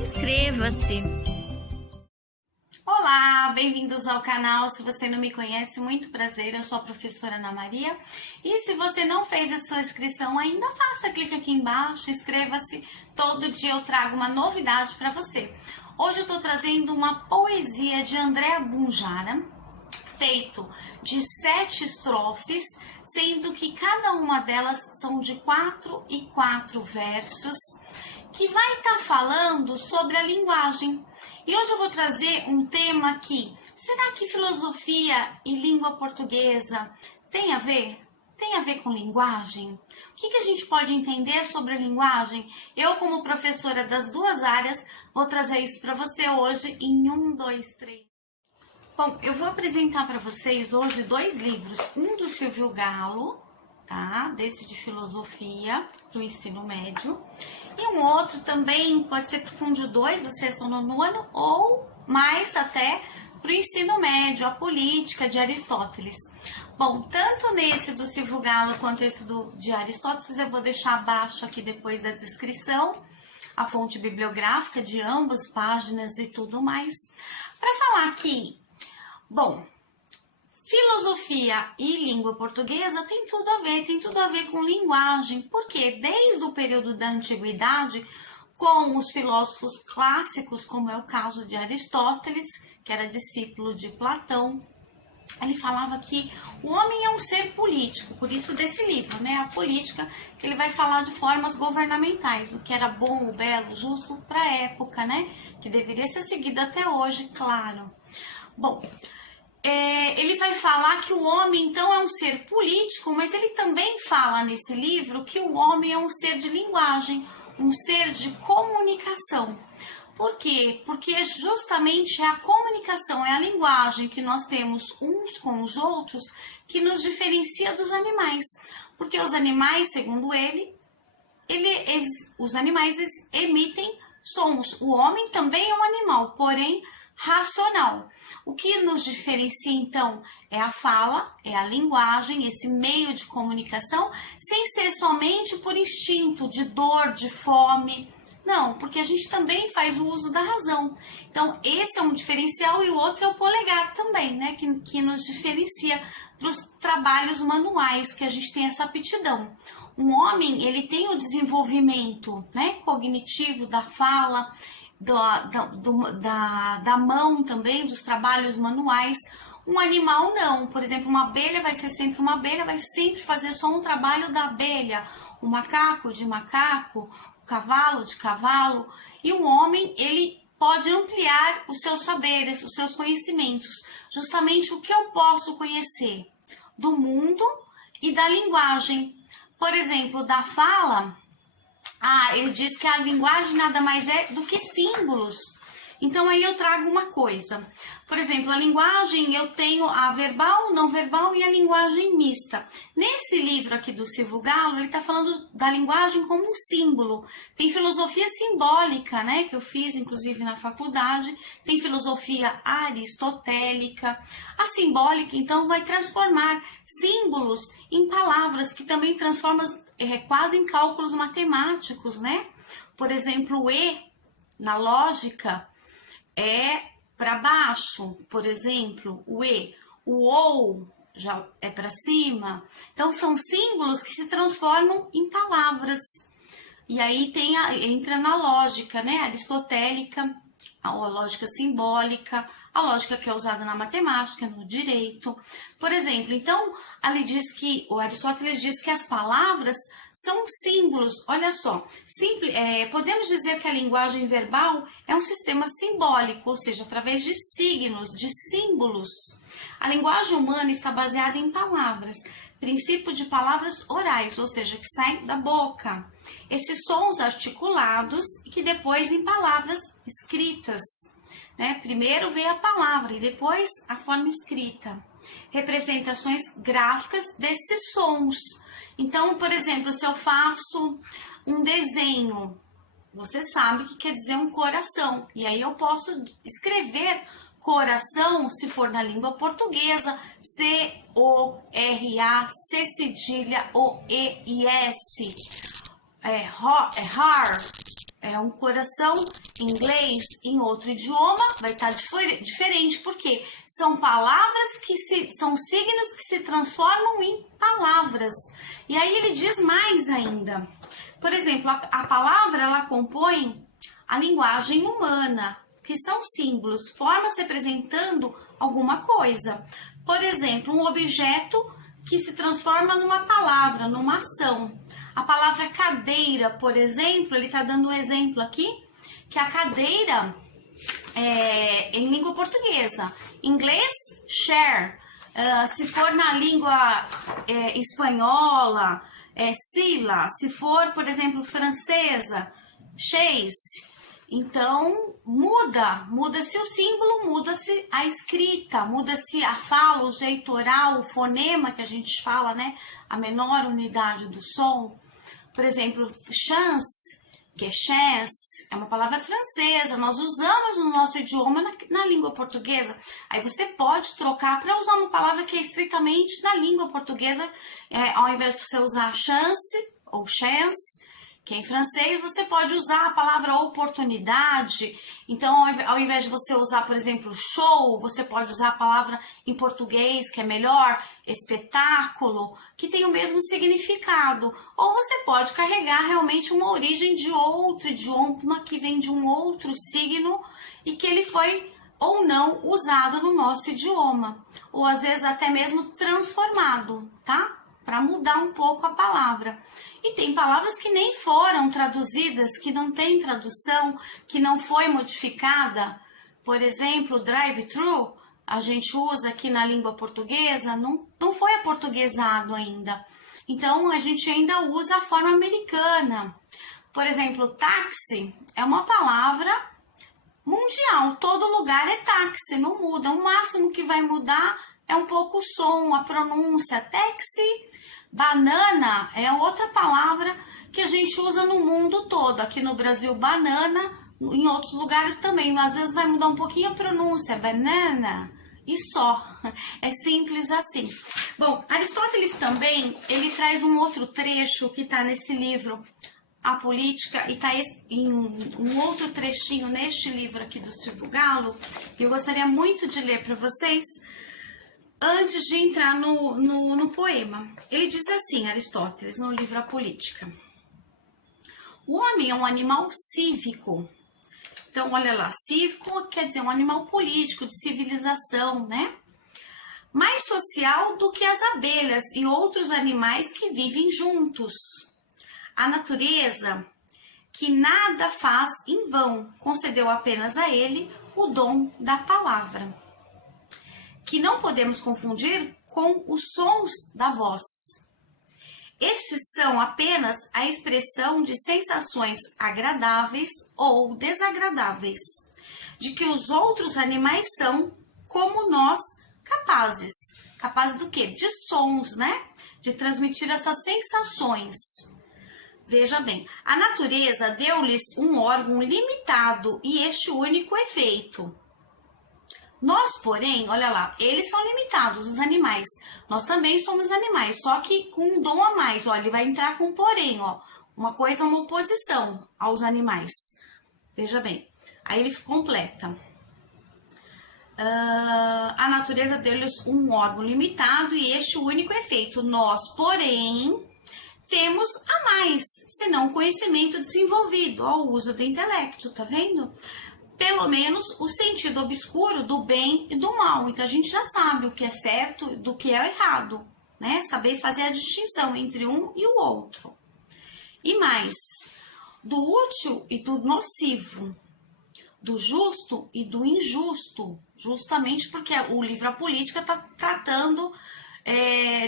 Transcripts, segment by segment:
Inscreva-se! Olá, bem-vindos ao canal. Se você não me conhece, muito prazer, eu sou a professora Ana Maria. E se você não fez a sua inscrição ainda, faça, clique aqui embaixo, inscreva-se. Todo dia eu trago uma novidade para você. Hoje eu estou trazendo uma poesia de André Bunjara, feito de 7 estrofes, sendo que cada uma delas são de 4 e 4 versos, que vai estar falando sobre a linguagem. E hoje eu vou trazer um tema aqui. Será que filosofia e língua portuguesa tem a ver? Tem a ver com linguagem? O que a gente pode entender sobre a linguagem? Eu, como professora das duas áreas, vou trazer isso para você hoje em 1, 2, 3. Bom, eu vou apresentar para vocês hoje 2 livros. Um do Silvio Galo, tá? Desse de filosofia para o ensino médio. E um outro também, pode ser para o Fundo 2, do 6º ao 9º ano, ou mais até para o ensino médio, a política de Aristóteles. Bom, tanto nesse do Silvio Galo quanto esse de Aristóteles, eu vou deixar abaixo aqui depois da descrição a fonte bibliográfica de ambas, páginas e tudo mais. Para falar aqui, bom, filosofia e língua portuguesa tem tudo a ver com linguagem, porque desde o período da antiguidade, com os filósofos clássicos, como é o caso de Aristóteles, que era discípulo de Platão, ele falava que o homem é um ser político, por isso desse livro, né? A política, que ele vai falar de formas governamentais, o que era bom, o belo, justo para a época, né? Que deveria ser seguido até hoje, claro. Bom, ele vai falar que o homem, então, é um ser político, mas ele também fala nesse livro que o homem é um ser de linguagem, um ser de comunicação. Por quê? Porque justamente é a comunicação, é a linguagem que nós temos uns com os outros que nos diferencia dos animais. Porque os animais, segundo ele, os animais emitem sons. O homem também é um animal, porém racional. O que nos diferencia, então, é a fala, é a linguagem, esse meio de comunicação, sem ser somente por instinto de dor, de fome. Não, porque a gente também faz o uso da razão. Então, esse é um diferencial e o outro é o polegar também, né? Que nos diferencia para os trabalhos manuais, que a gente tem essa aptidão. Um homem, ele tem o desenvolvimento, né, cognitivo da fala, da mão também, dos trabalhos manuais. Um animal não, por exemplo, uma abelha vai ser sempre uma abelha, vai sempre fazer só um trabalho da abelha, o macaco de macaco, o cavalo de cavalo, e o homem, ele pode ampliar os seus saberes, os seus conhecimentos, justamente o que eu posso conhecer do mundo e da linguagem. Por exemplo, da fala, ele diz que a linguagem nada mais é do que símbolos. Então, aí eu trago uma coisa. Por exemplo, a linguagem, eu tenho a verbal, não verbal e a linguagem mista. Nesse livro aqui do Silvio Galo, ele está falando da linguagem como um símbolo. Tem filosofia simbólica, né, que eu fiz, inclusive, na faculdade. Tem filosofia aristotélica. A simbólica, então, vai transformar símbolos em palavras, que também transforma quase em cálculos matemáticos, né? Por exemplo, o E, na lógica, é para baixo, por exemplo, o E. O OU já é para cima. Então, são símbolos que se transformam em palavras. E aí entra na lógica, né, aristotélica, a lógica simbólica, a lógica que é usada na matemática, no direito. Por exemplo, então, o Aristóteles diz que as palavras são símbolos. Olha só, podemos dizer que a linguagem verbal é um sistema simbólico, ou seja, através de signos, de símbolos. A linguagem humana está baseada em palavras, princípio de palavras orais, ou seja, que saem da boca. Esses sons articulados e que depois em palavras escritas, né? Primeiro vem a palavra e depois a forma escrita. Representações gráficas desses sons. Então, por exemplo, se eu faço um desenho, você sabe que quer dizer um coração. E aí eu posso escrever coração, se for na língua portuguesa, C-O-R-A, C cedilha, O-E-I-S. Heart, um coração em inglês, em outro idioma, vai estar diferente, porque são palavras são signos que se transformam em palavras. E aí ele diz mais ainda. Por exemplo, a palavra, ela compõe a linguagem humana, que são símbolos, formas representando alguma coisa. Por exemplo, um objeto que se transforma numa palavra, numa ação. A palavra cadeira, por exemplo, ele está dando um exemplo aqui, que a cadeira em língua portuguesa. Em inglês, chair. Se for na língua espanhola, silla. Se for, por exemplo, francesa, chaise. Então, muda-se o símbolo, muda-se a escrita, muda-se a fala, o jeito oral, o fonema que a gente fala, né? A menor unidade do som. Por exemplo, chance, que é chance, é uma palavra francesa, nós usamos no nosso idioma na língua portuguesa. Aí você pode trocar para usar uma palavra que é estritamente na língua portuguesa, ao invés de você usar chance ou chance, que em francês você pode usar a palavra oportunidade. Então, ao invés de você usar, por exemplo, show, você pode usar a palavra em português, que é melhor, espetáculo, que tem o mesmo significado. Ou você pode carregar realmente uma origem de outro idioma, que vem de um outro signo e que ele foi ou não usado no nosso idioma. Ou às vezes até mesmo transformado, tá? Para mudar um pouco a palavra. E tem palavras que nem foram traduzidas, que não tem tradução, que não foi modificada. Por exemplo, drive-thru, a gente usa aqui na língua portuguesa, não foi aportuguesado ainda. Então, a gente ainda usa a forma americana. Por exemplo, táxi é uma palavra mundial, todo lugar é táxi, não muda. O máximo que vai mudar é um pouco o som, a pronúncia, táxi. Banana é outra palavra que a gente usa no mundo todo. Aqui no Brasil, banana, em outros lugares também, mas às vezes vai mudar um pouquinho a pronúncia, banana, e só. É simples assim. Bom, Aristóteles também, ele traz um outro trecho que está nesse livro, A Política, e está em um outro trechinho neste livro aqui do Silvio Galo, que eu gostaria muito de ler para vocês, antes de entrar no poema. Ele diz assim, Aristóteles, no livro A Política. O homem é um animal cívico. Então, olha lá, cívico quer dizer um animal político, de civilização, né? Mais social do que as abelhas e outros animais que vivem juntos. A natureza, que nada faz em vão, concedeu apenas a ele o dom da palavra, que não podemos confundir com os sons da voz. Estes são apenas a expressão de sensações agradáveis ou desagradáveis, de que os outros animais são, como nós, capazes. Capazes do quê? De sons, né? De transmitir essas sensações. Veja bem, a natureza deu-lhes um órgão limitado e este único efeito. Nós, porém, olha lá, eles são limitados, os animais. Nós também somos animais, só que com um dom a mais. Ó, ele vai entrar com porém, ó, uma coisa, uma oposição aos animais. Veja bem, aí ele completa. A natureza deu-lhes um órgão limitado e este único efeito. Nós, porém, temos a mais, senão conhecimento desenvolvido, ao uso do intelecto, tá vendo? Pelo menos o sentido obscuro do bem e do mal. Então, a gente já sabe o que é certo do que é errado, né? Saber fazer a distinção entre um e o outro. E mais, do útil e do nocivo, do justo e do injusto, justamente porque o livro A Política está tratando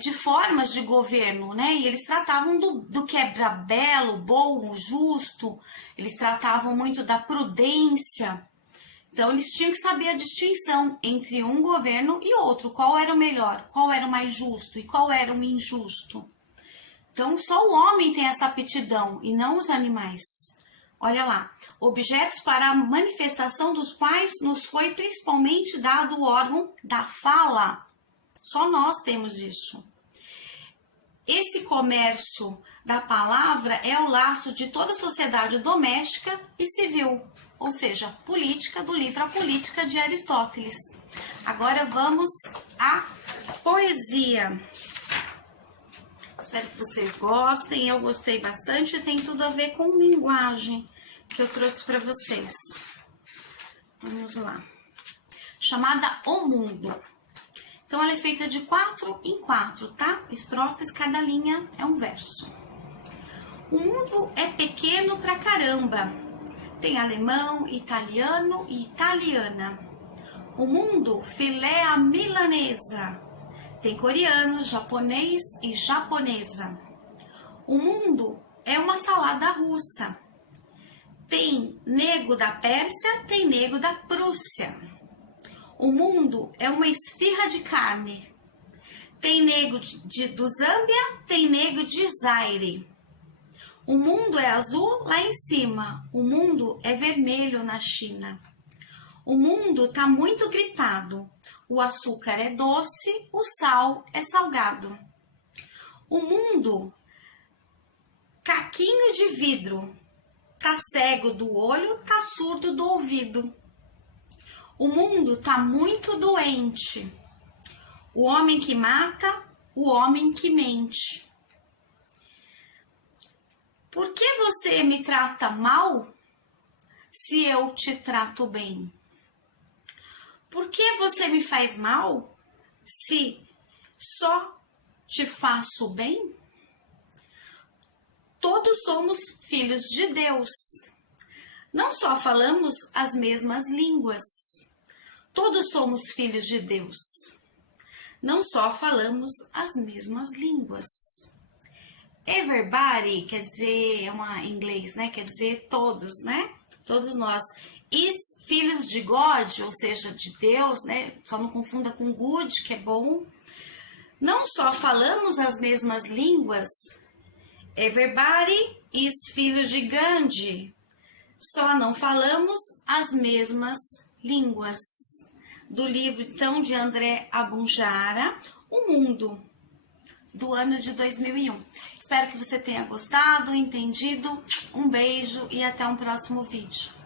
de formas de governo, né? E eles tratavam do que é belo, bom, justo, eles tratavam muito da prudência. Então, eles tinham que saber a distinção entre um governo e outro, qual era o melhor, qual era o mais justo e qual era o injusto. Então, só o homem tem essa aptidão e não os animais. Olha lá, objetos para a manifestação dos quais nos foi principalmente dado o órgão da fala. Só nós temos isso. Esse comércio da palavra é o laço de toda a sociedade doméstica e civil, ou seja, política, do livro A Política de Aristóteles. Agora vamos à poesia. Espero que vocês gostem, eu gostei bastante, tem tudo a ver com linguagem que eu trouxe para vocês. Vamos lá. Chamada O Mundo. Então, ela é feita de 4 em 4, tá? Estrofes, cada linha é um verso. O mundo é pequeno pra caramba. Tem alemão, italiano e italiana. O mundo filé à milanesa. Tem coreano, japonês e japonesa. O mundo é uma salada russa. Tem nego da Pérsia, tem nego da Prússia. O mundo é uma esfirra de carne. Tem nego do Zâmbia, tem nego de Zaire. O mundo é azul lá em cima. O mundo é vermelho na China. O mundo tá muito gripado. O açúcar é doce, o sal é salgado. O mundo, caquinho de vidro. Tá cego do olho, tá surdo do ouvido. O mundo tá muito doente. O homem que mata, o homem que mente. Por que você me trata mal se eu te trato bem? Por que você me faz mal se só te faço bem? Todos somos filhos de Deus. Não só falamos as mesmas línguas. Todos somos filhos de Deus. Não só falamos as mesmas línguas. Everybody quer dizer, em inglês, né? Quer dizer todos, né? Todos nós. E filhos de God, ou seja, de Deus, né? Só não confunda com good, que é bom. Não só falamos as mesmas línguas. Everybody is filhos de Gandhi. Só não falamos as mesmas línguas. Do livro, então, de André Abunjara, O Mundo, do ano de 2001. Espero que você tenha gostado, entendido. Um beijo e até um próximo vídeo.